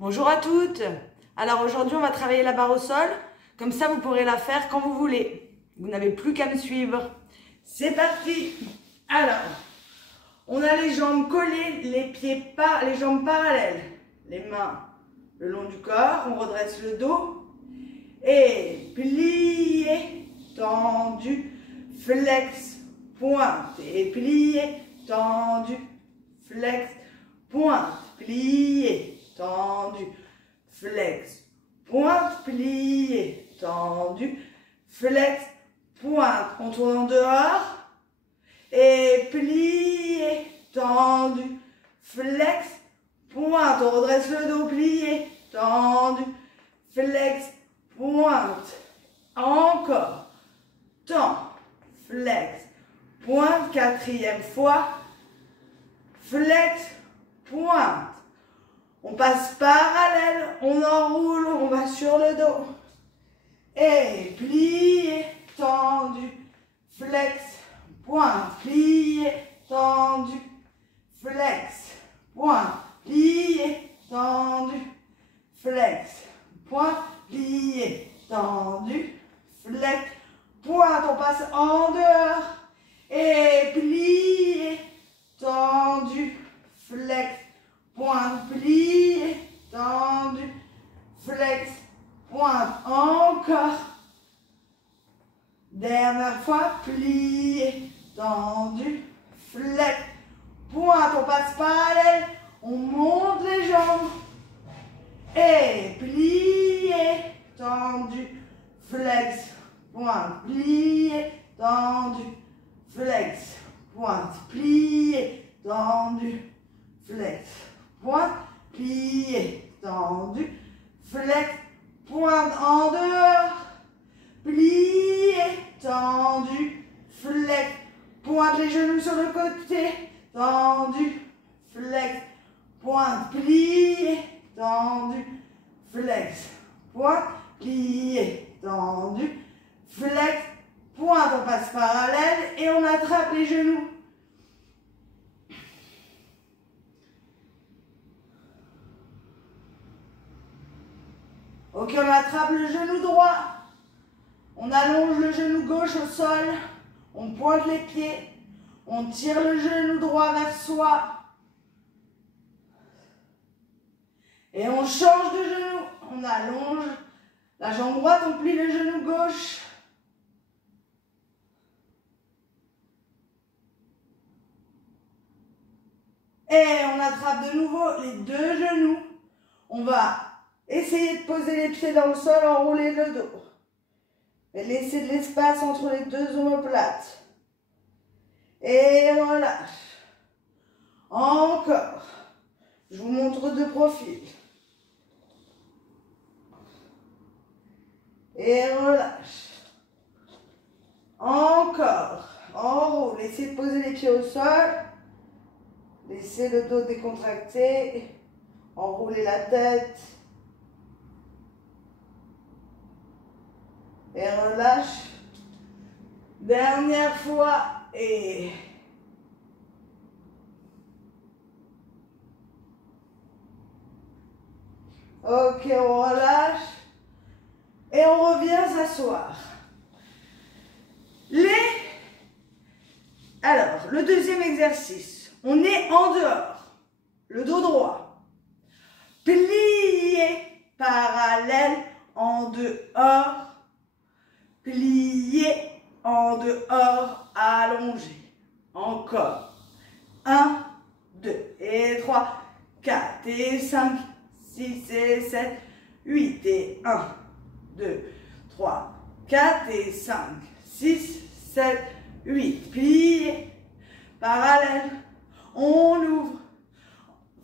Bonjour à toutes. Alors aujourd'hui on va travailler la barre au sol, comme ça vous pourrez la faire quand vous voulez. Vous n'avez plus qu'à me suivre. C'est parti. Alors, on a les jambes collées, les jambes parallèles, les mains le long du corps, on redresse le dos et plié, tendu, flex, pointe et plié, tendu, flex, pointe, plié, tendu, flex, pointe, plié, tendu, flex, pointe. On tourne en dehors et plié, tendu, flex, pointe. On redresse le dos, plié, tendu, flex, pointe. Encore. Tend, flex, pointe. Quatrième fois. Flex, pointe. On passe parallèle, on enroule, on va sur le dos. Et plié, tendu, flex, pointe, plié, tendu, flex, pointe, plié, tendu, flex, pointe, plié, tendu, flex, pointe. On passe en dehors. Et plié, tendu, flex, pointe, plié, tendu, flex, pointe. Encore. Dernière fois, plié, tendu, flex, pointe. On passe parallèle, on monte les jambes. Et plié, tendu, flex, pointe, plié, tendu, flex, pointe, plié, tendu, flex, pointe, plié, tendu, flex, pointe. En dehors, plié, tendu, flex, pointe. Les genoux sur le côté, tendu, flex, pointe, plié, tendu, flex, pointe, plié, tendu, flex, pointe. On passe parallèle et on attrape les genoux. Ok, on attrape le genou droit. On allonge le genou gauche au sol. On pointe les pieds. On tire le genou droit vers soi. Et on change de genou. On allonge la jambe droite, on plie le genou gauche. Et on attrape de nouveau les deux genoux. On va essayer de poser les pieds dans le sol, enrouler le dos. Et laisser de l'espace entre les deux omoplates. Et relâche. Encore. Je vous montre de profil. Et relâche. Encore. Enroule. Essayez de poser les pieds au sol. Laissez le dos décontracté. Enroulez la tête. Et relâche. Dernière fois. Et... ok, on relâche. Et on revient s'asseoir. Alors, le deuxième exercice. On est en dehors. Le dos droit. Plié, parallèle, en dehors. Plié, en dehors, allongé. Encore. 1, 2 et 3, 4 et 5, 6 et 7, 8 et 1, 2, 3, 4 et 5, 6, 7, 8. Plié, parallèle, on ouvre,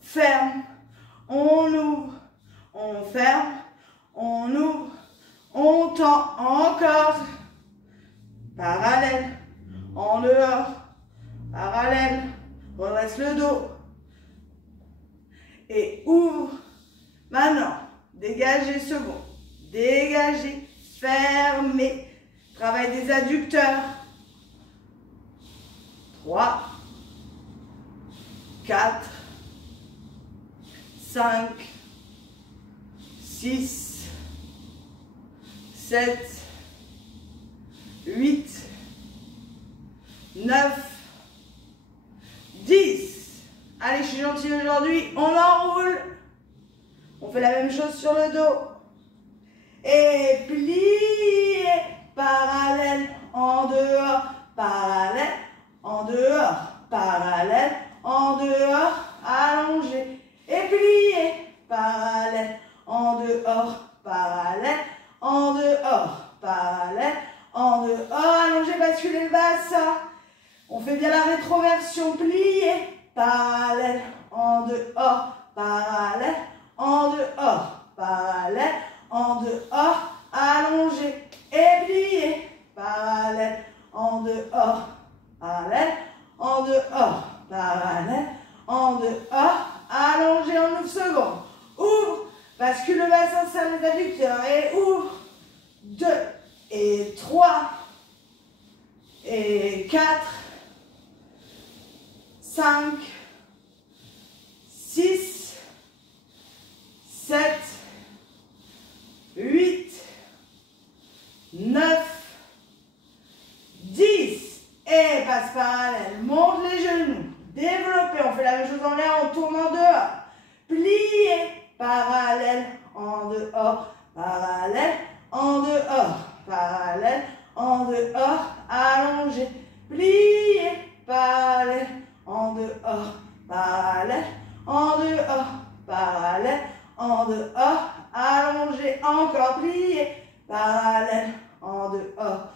ferme, on ouvre, on ferme, on ouvre, on tend, encore, parallèle, en dehors, parallèle, redresse le dos, et ouvre. Maintenant, dégagez second, dégagez, fermez, travail des adducteurs, 3, 4, 5, 6, 7, 8, 9, 10. Allez, je suis gentille aujourd'hui, on enroule. On fait la même chose sur le dos. Et plié, parallèle, en dehors, parallèle, en dehors, parallèle, en dehors, allongé. Et plié, parallèle, en dehors, parallèle, en dehors, parallèle, en dehors, allongé, basculez le bassin. On fait bien la rétroversion, plié, parallèle, en dehors, parallèle, en dehors, parallèle, en dehors, allongé, et plié, parallèle, en dehors, parallèle, en dehors, parallèle, en dehors, allongé en 9 secondes. Ouvre, bascule le bassin, serre les adducteurs, et ouvre, 2, et 3, et 4, 5, 6, 7, 8, 9, 10. Et passe parallèle. Monte les genoux. Développez. On fait la même chose en l'air. On tourne en dehors. Plié. Parallèle. En dehors. Parallèle. En dehors. Parallèle. En dehors. Allongé. Plié. Parallèle. En dehors. Parallèle. En dehors. Parallèle. En dehors. Allongé. Encore plié. Parallèle. En dehors.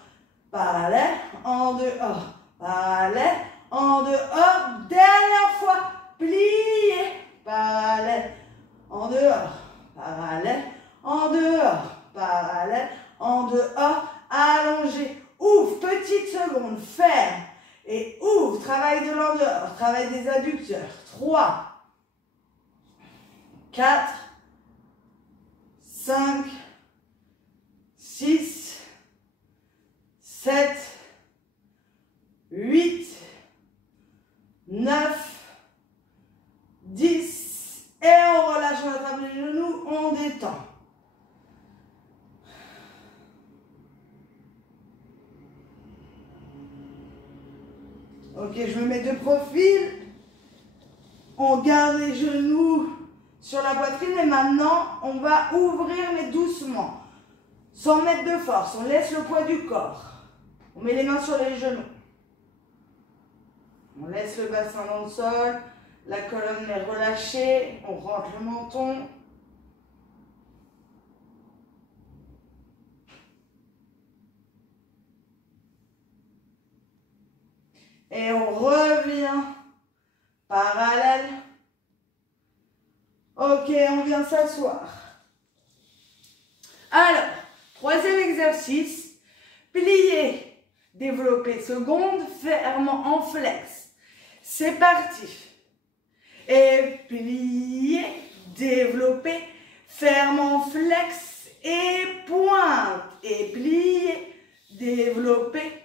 Parallèle, en dehors, parallèle, en dehors, dernière fois, plié, parallèle, en dehors, parallèle, en dehors, parallèle, en dehors, allongé, ouvre, petite seconde, ferme, et ouvre, travail de l'endehors, travail des adducteurs, 3, 4, 5, 6, 7, 8, 9, 10. Et on relâche, on attrape les genoux, on détend. Ok, je me mets de profil. On garde les genoux sur la poitrine et maintenant, on va ouvrir mais doucement. Sans mettre de force, on laisse le poids du corps. On met les mains sur les genoux. On laisse le bassin dans le sol. La colonne est relâchée. On rentre le menton. Et on revient parallèle. Ok, on vient s'asseoir. Alors, troisième exercice. Plier. Développer seconde, fermant en flex. C'est parti. Et plier, développer, fermant flex et pointe. Et plier, développer,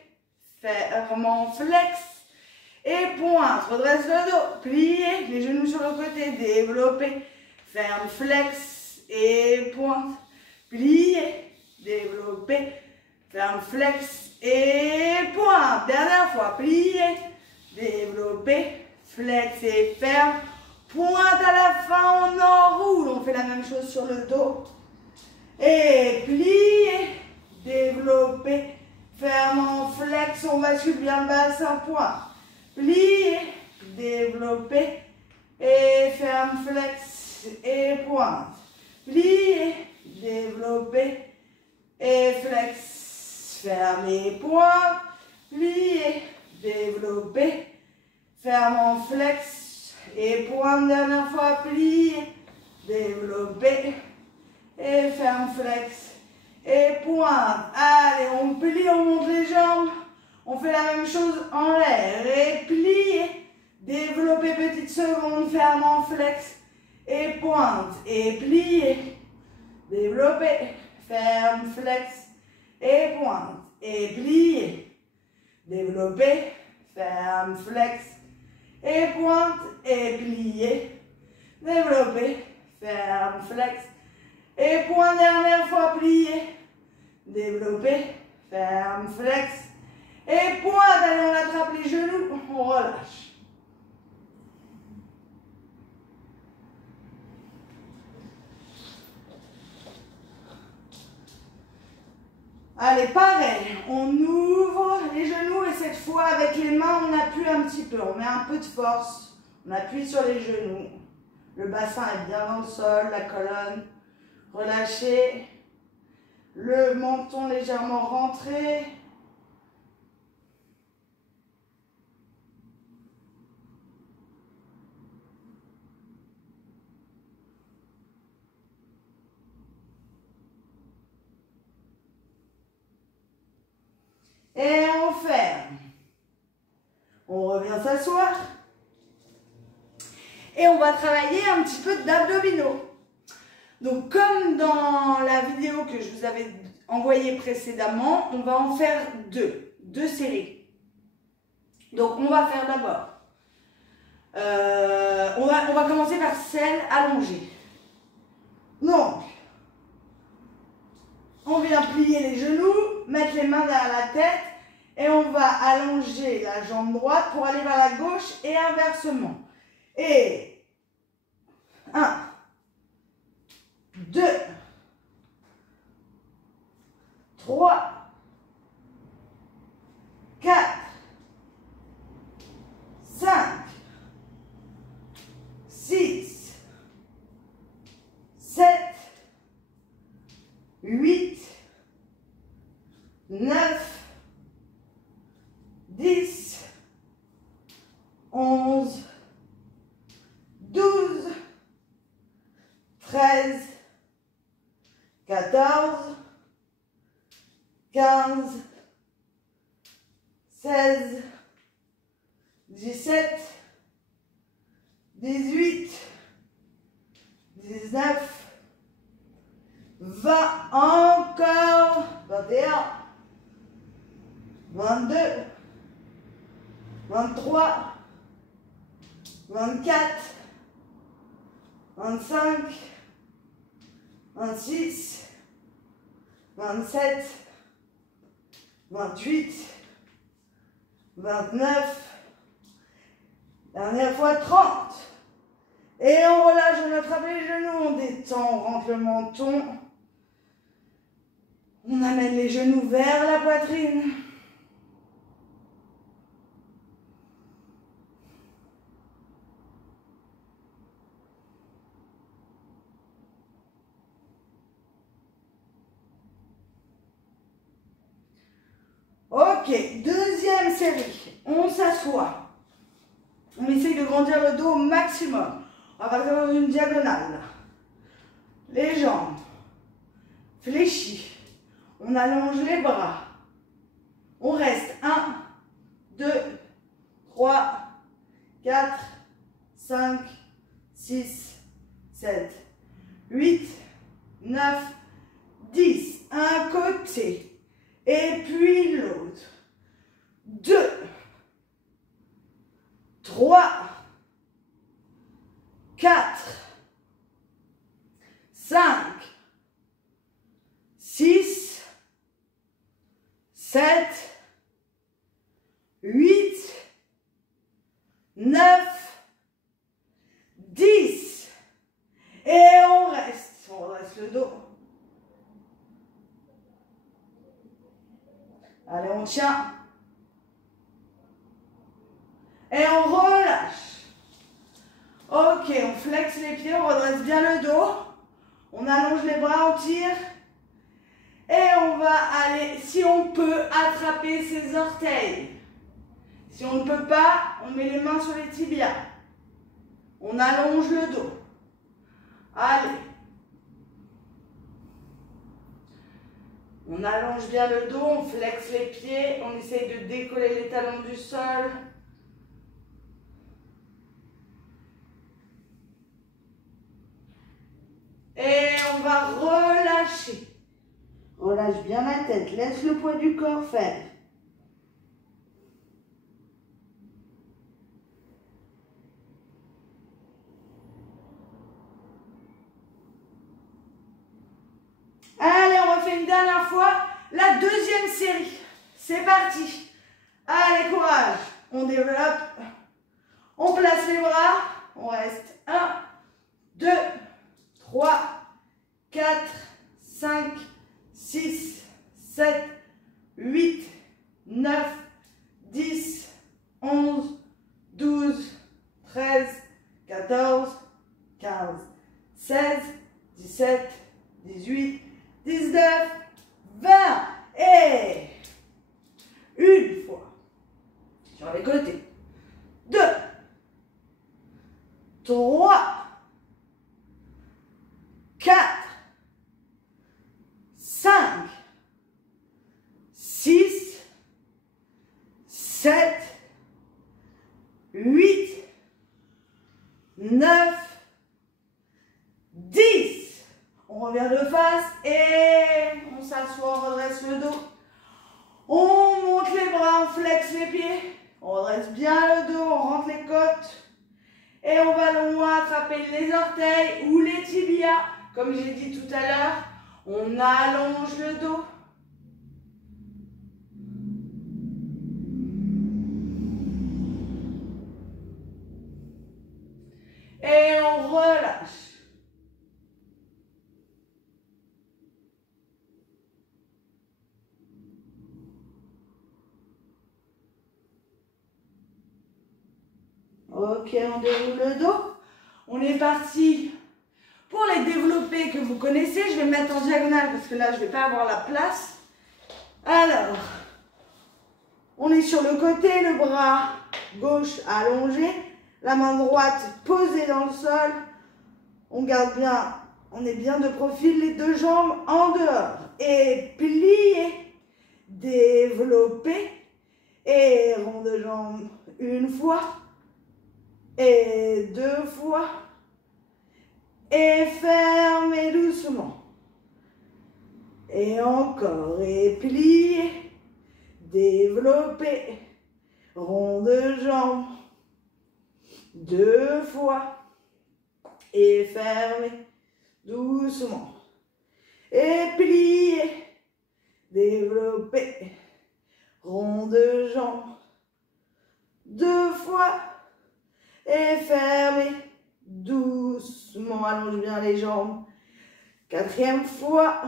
fermant flex et pointe. Redresse le dos, plier, les genoux sur le côté, développer, ferme flex et pointe. Plier, développer, ferme flex et pointe. Dernière fois, plier, développer, flex et ferme. Pointe à la fin, on enroule. On fait la même chose sur le dos. Et plier, développer, ferme en flex. On bascule bien le bassin, pointe. Plier, développer et ferme flex et pointe. Plier, développer et flex, ferme et pointe. Plier, développer, ferme en flex et pointe. Dernière fois, plier, développer et ferme flex et pointe. Allez, on plie, on monte les jambes. On fait la même chose en l'air. Et plier, développer petite seconde, ferme en flex et pointe. Et plier, développer, ferme, flex et pointe. Et plier, développer, ferme, flex et pointe. Et plier, développer, ferme, flex Et pour une dernière fois, plier. Développer. Ferme, flex. Et pointe, allez, on attrape les genoux, on relâche. Allez, pareil, on ouvre les genoux et cette fois, avec les mains, on appuie un petit peu. On met un peu de force, on appuie sur les genoux. Le bassin est bien dans le sol, la colonne relâchée. Le menton légèrement rentré. Et on ferme. On revient s'asseoir. Et on va travailler un petit peu d'abdominaux. Donc comme dans la vidéo que je vous avais envoyée précédemment, on va en faire deux séries. Donc on va faire d'abord, on va commencer par celle allongée. Donc, on vient plier les genoux, mettre les mains derrière la tête et on va allonger la jambe droite pour aller vers la gauche et inversement. Et 1, 2, 3, 4, 5, 6, 7, 8, 9, 10, 11, 12, 13, 14, 15, 16, 17, 18, 19, 20, encore, 21, 22, 23, 24, 25, 26, 27, 28, 29, dernière fois 30. Et on relâche, on attrape les genoux, on détend, on rentre le menton. On amène les genoux vers la poitrine. Ok, deuxième série. On s'assoit. On essaye de grandir le dos au maximum. On va partir dans une diagonale. Les jambes fléchies. On allonge les bras. On reste 1, 2, 3, 4, 5, 6, 7, 8, 9, 10. Un côté. Et puis l'autre. 2, 3, 4, 5, 6, 7, 8, 9, 10. Et on reste le dos. Allez, on tient. Et on relâche. Ok, on flexe les pieds, on redresse bien le dos. On allonge les bras, on tire. Et on va aller, si on peut, attraper ses orteils. Si on ne peut pas, on met les mains sur les tibias. On allonge le dos. Allez. On allonge bien le dos, on flexe les pieds, on essaye de décoller les talons du sol. Et on va relâcher. Relâche bien la tête, laisse le poids du corps faire. Allez, on refait une dernière fois. La deuxième série. C'est parti. Allez, courage. On développe. On place les bras. On reste 1, 2, 3, 4, 5, 6, 7, 8, 9, 10, 11, 12, 13, 14, 15, 16, 17, 18, 19, 20. Et une fois. Sur les côtés. 2, 3, 4, 5, 6, 7, 8, 9, 10. On revient de face et on s'assoit, on redresse le dos. On monte les bras, on flexe les pieds. On redresse bien le dos, on rentre les côtes. Et on va loin attraper les orteils ou les tibias. Comme j'ai dit tout à l'heure, on allonge le dos. Et on relâche. Ok, on déroule le dos. On est parti pour les développés que vous connaissez. Je vais me mettre en diagonale parce que là, je ne vais pas avoir la place. Alors, on est sur le côté, le bras gauche allongé, la main droite posée dans le sol. On garde bien, on est bien de profil, les deux jambes en dehors. Et plier, développer et rond de jambes une fois. Et deux fois. Et fermez doucement. Et encore. Et pliez. Développez. Rond de jambe. Deux fois. Et fermez doucement. Et pliez. Développez. Rond de jambe. Deux fois. Et fermez doucement, allonge bien les jambes. Quatrième fois,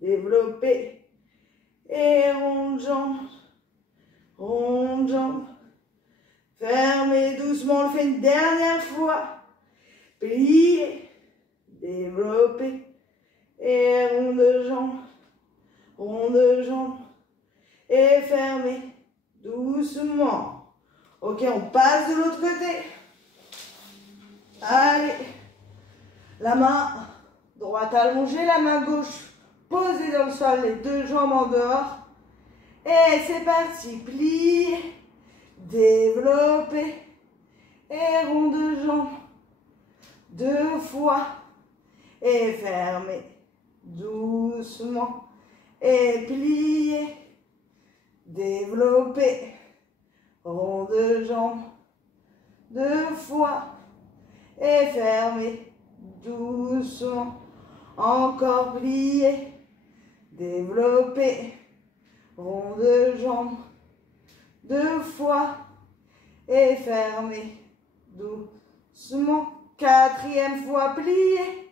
développez. Et rond de jambe, fermez doucement, on le fait une dernière fois. Pliez, développez. Et rond de jambe. Et fermez doucement. Ok, on passe de l'autre côté. Allez. La main droite allongée, la main gauche posée dans le sol, les deux jambes en dehors. Et c'est parti. Pliez, développez. Et rond de jambe. Deux fois. Et fermez doucement. Et pliez, développez. Rond de jambe, deux fois, et fermez doucement, encore pliez, développez, rond de jambe, deux fois, et fermez doucement, quatrième fois, pliez,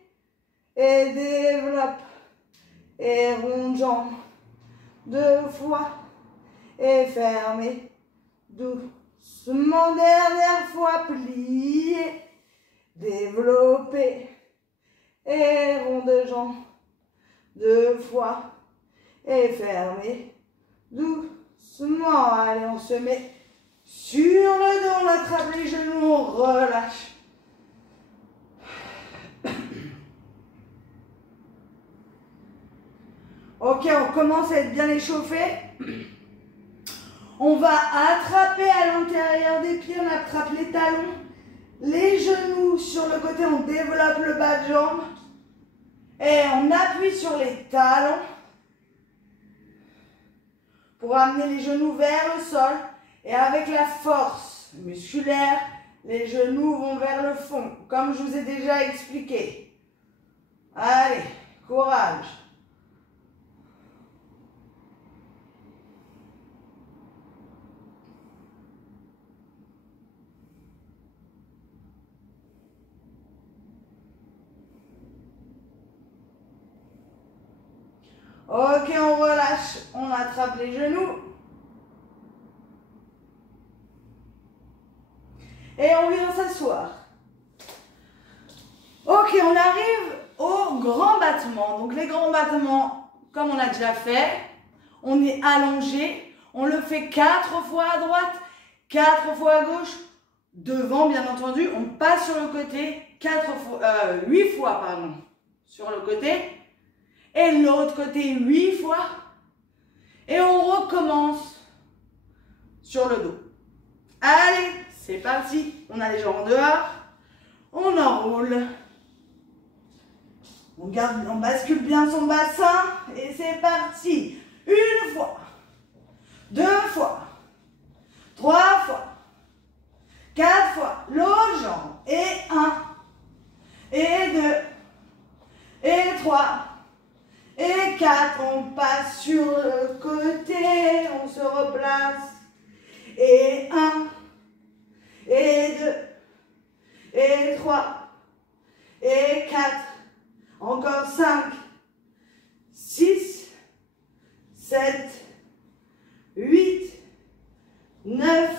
et développe, et rond de jambe, deux fois, et fermez doucement, dernière fois, pliez, développez, et rond de jambe, deux fois, et fermez, doucement. Allez, on se met sur le dos, on attrape les genoux, on relâche. Ok, on commence à être bien échauffé. On va attraper à l'intérieur des pieds, on attrape les talons, les genoux sur le côté, on développe le bas de jambe. Et on appuie sur les talons pour amener les genoux vers le sol. Et avec la force musculaire, les genoux vont vers le fond, comme je vous ai déjà expliqué. Allez, courage. Ok, on relâche, on attrape les genoux. Et on vient s'asseoir. Ok, on arrive au grand battement. Donc les grands battements, comme on a déjà fait, on est allongé. On le fait 4 fois à droite, 4 fois à gauche. Devant, bien entendu, on passe sur le côté 8 fois pardon, sur le côté. Et l'autre côté 8 fois. Et on recommence sur le dos. Allez, c'est parti. On a les jambes en dehors. On enroule. On bascule bien son bassin. Et c'est parti. 1 fois. 2 fois. 3 fois. 4 fois. L'autre jambe. Et 1. Et 2. Et 3. Et 4. On passe sur le côté. On se replace. Et 1. Et 2. Et 3. Et 4. Encore 5. 6. 7. 8. 9.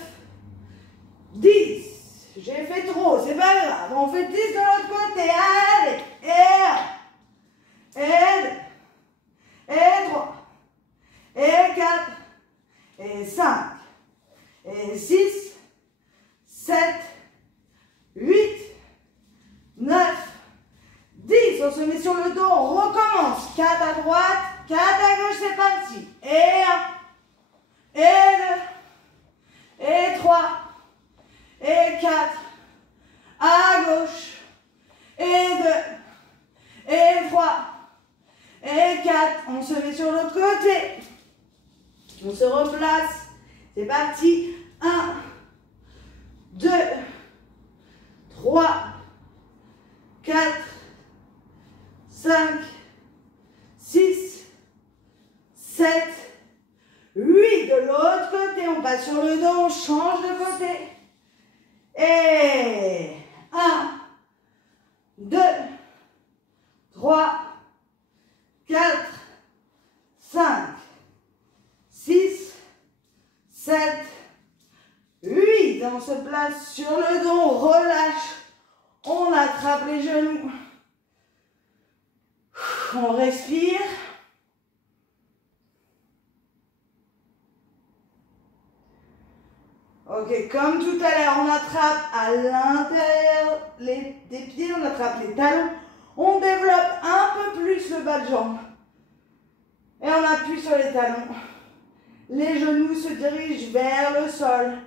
10. J'ai fait trop, c'est pas grave. On fait 10 de l'autre côté. Allez. Et 1. Et 2. Et 3. Et 4. Et 5. Et 6. 7. 8. 9. 10. On se met sur le dos. On recommence. 4 à droite. 4 à gauche. C'est parti. Et 1. Et 2. Et 3. Et 4. À gauche. Et 2. Et 3. Et 4. On se met sur l'autre côté. On se replace. C'est parti. 1. 2. 3. 4. 5. 6. 7. 8. De l'autre côté. On passe sur le dos. On change de côté. Et 1, 2, 3, 4, 5, 6, 7, 8. On se place sur le dos, on relâche, on attrape les genoux. On respire. Ok, comme tout à l'heure, on attrape à l'intérieur des pieds, on attrape les talons, on développe un peu plus le bas de jambe. Et on appuie sur les talons. Les genoux se dirigent vers le sol.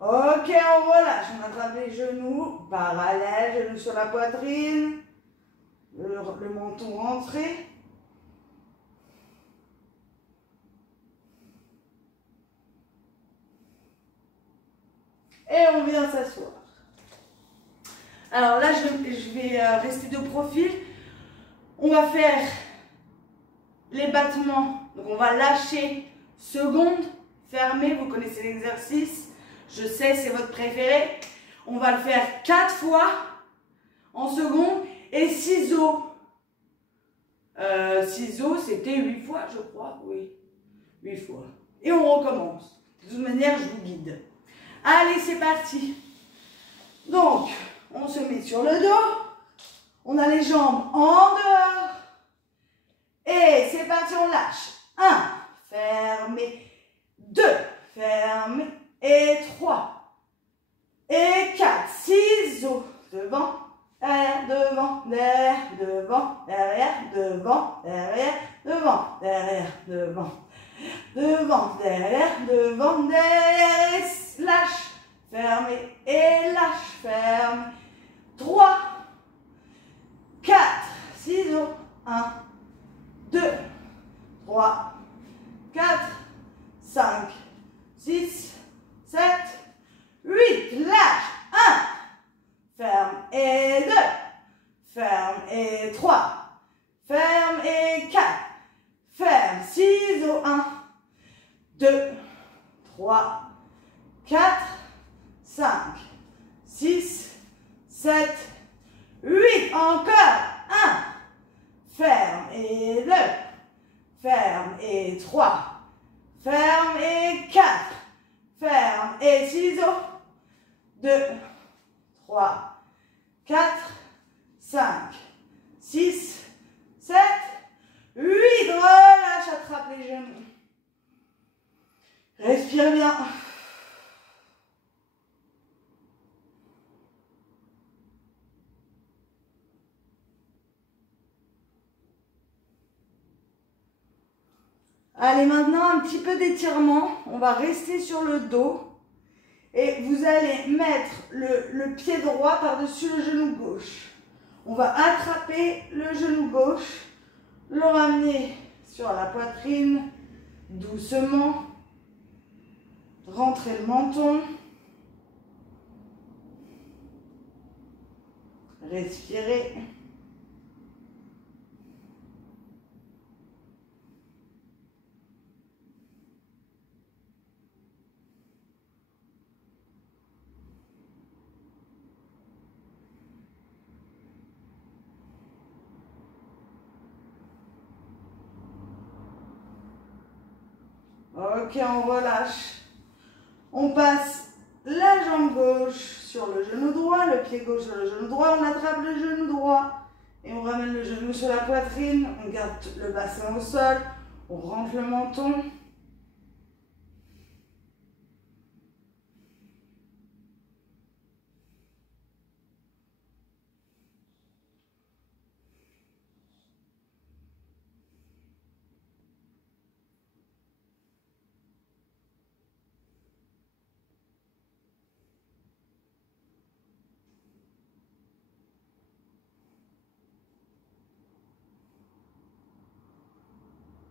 Ok, on relâche, on attrape les genoux, parallèles, genoux sur la poitrine, le menton rentré. Et on vient s'asseoir. Alors là, je vais rester de profil. On va faire les battements. Donc on va lâcher seconde, fermer, vous connaissez l'exercice. Je sais, c'est votre préféré. On va le faire 4 fois en seconde. Et ciseaux. Ciseaux, c'était 8 fois, je crois. Oui, 8 fois. Et on recommence. De toute manière, je vous guide. Allez, c'est parti. Donc, on se met sur le dos. On a les jambes en dehors. Et c'est parti, on lâche. 1, fermez. 2, fermez. Et 3. Et 4. Ciseaux. Devant, derrière, devant, derrière, devant, derrière, devant, derrière, devant, derrière, devant, devant, derrière, devant, derrière. Et lâche. Fermez. Et lâche. Ferme. 3. 4. Ciseaux. 1. 2. 3. 4. 5. 6. 7, 8, lâche, 1, ferme et 2, ferme et 3, ferme et 3, 4, 5, 6, 7, 8. Encore. 1. Ferme et 2. Ferme et 3. Ferme et 4. Ferme et ciseaux. 2, 3, 4, 5, 6, 7, 8. Relâche, attrape les genoux. Respire bien. Allez, maintenant un petit peu d'étirement. On va rester sur le dos. Et vous allez mettre le pied droit par-dessus le genou gauche. On va attraper le genou gauche, le ramener sur la poitrine, doucement. Rentrer le menton. Respirez. Ok, on relâche. On passe la jambe gauche sur le genou droit, le pied gauche sur le genou droit. On attrape le genou droit et on ramène le genou sur la poitrine. On garde le bassin au sol. On rentre le menton.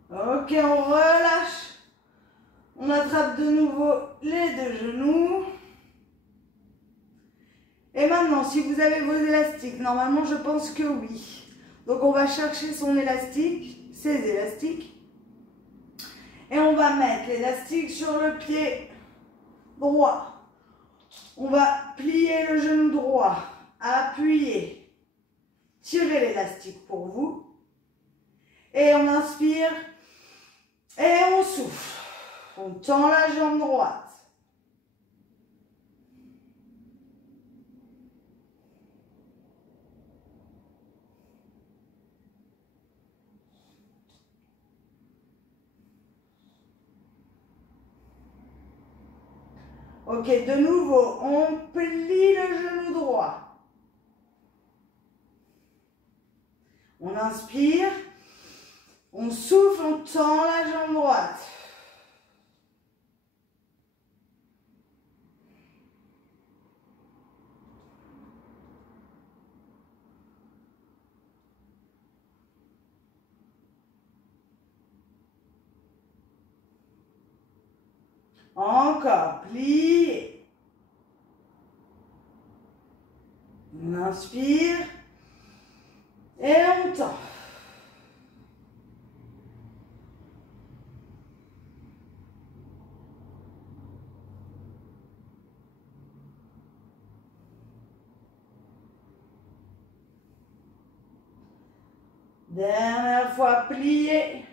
Ok, on relâche. On attrape de nouveau les deux genoux. Et maintenant, si vous avez vos élastiques, normalement je pense que oui. Donc on va chercher son élastique, ses élastiques. Et on va mettre l'élastique sur le pied droit. On va plier le genou droit, appuyer, tirer l'élastique pour vous. Et on inspire et on souffle. On tend la jambe droite. Ok, de nouveau, on plie le genou droit. On inspire, on souffle, on tend la jambe droite. Encore, plié. On inspire et on tend. Dernière fois, plié.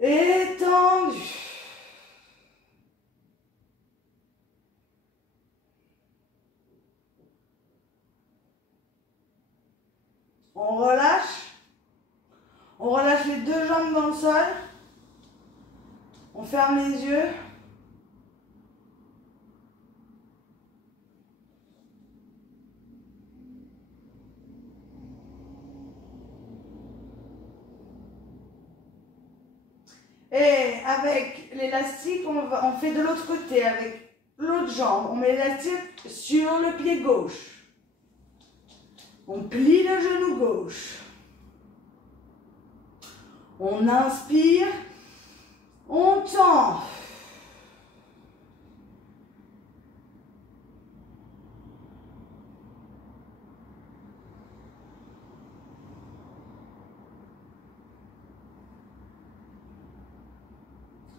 Étendu. On relâche. On relâche les deux jambes dans le sol. On ferme les yeux. Et avec l'élastique, on fait de l'autre côté avec l'autre jambe. On met l'élastique sur le pied gauche. On plie le genou gauche. On inspire. On tend.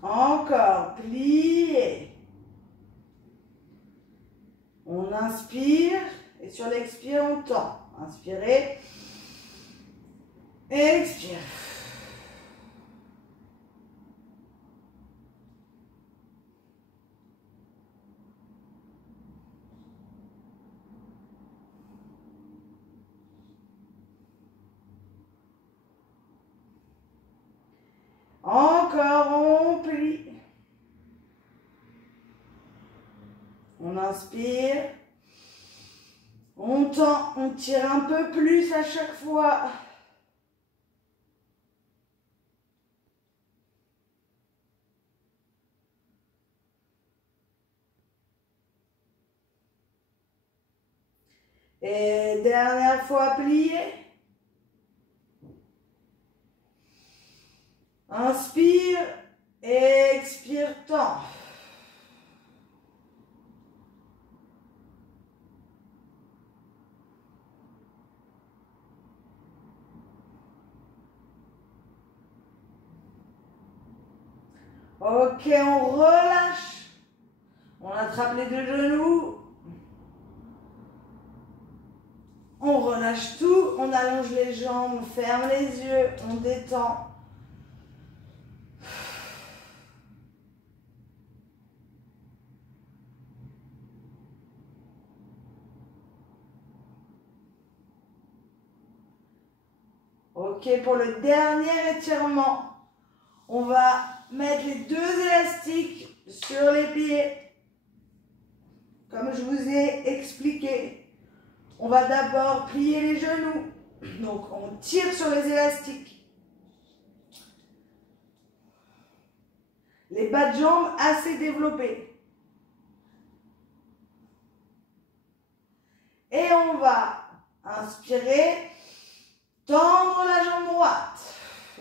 Encore, pliez. On inspire et sur l'expire, on tend. Inspirez. Expire. Encore, on plie. On inspire. On tend, on tire un peu plus à chaque fois. Et dernière fois, plié. Inspire, expire, tend. Ok, on relâche. On attrape les deux genoux. On relâche tout. On allonge les jambes, on ferme les yeux, on détend. Ok, pour le dernier étirement, on va mettre les deux élastiques sur les pieds. Comme je vous ai expliqué, on va d'abord plier les genoux. Donc, on tire sur les élastiques. Les bas de jambes assez développés. Et on va inspirer, tendre la jambe droite.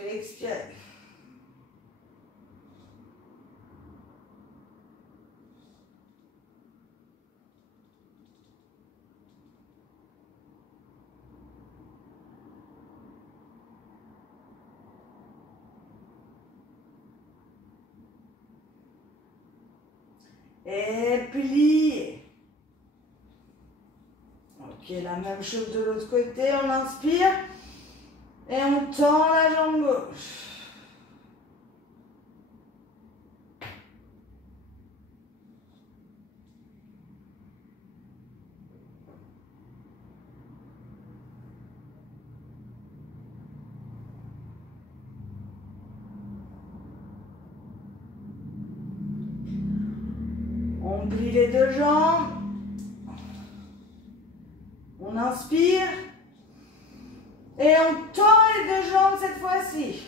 Et expirer. Et plier. Ok, la même chose de l'autre côté, on inspire et on tend la jambe gauche. On plie les deux jambes. On inspire. Et on tend les deux jambes cette fois-ci.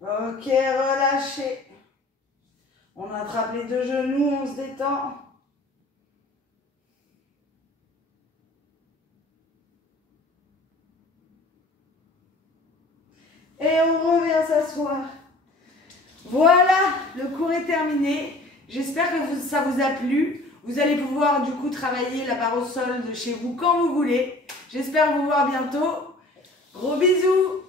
Ok, relâchez. On attrape les deux genoux, on se détend. Et on revient s'asseoir. Voilà, le cours est terminé. J'espère que ça vous a plu. Vous allez pouvoir du coup travailler la barre au sol de chez vous quand vous voulez. J'espère vous voir bientôt. Gros bisous!